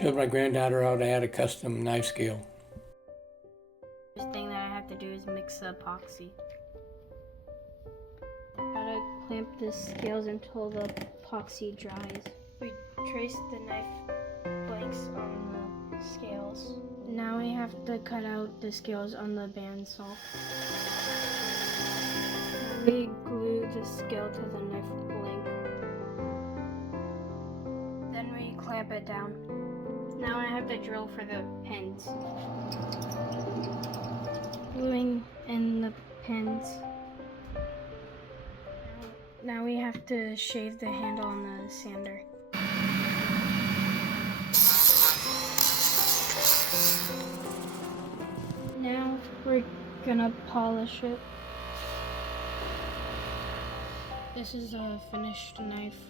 Showed my granddaughter how to add a custom knife scale. First thing that I have to do is mix the epoxy. Gotta clamp the scales until the epoxy dries. We trace the knife blanks on the scales. Now we have to cut out the scales on the bandsaw. We glue the scale to the knife blank. Then we clamp it down. Now I have to drill for the pins. Gluing in the pins. Now we have to shave the handle on the sander. Now we're gonna polish it. This is a finished knife.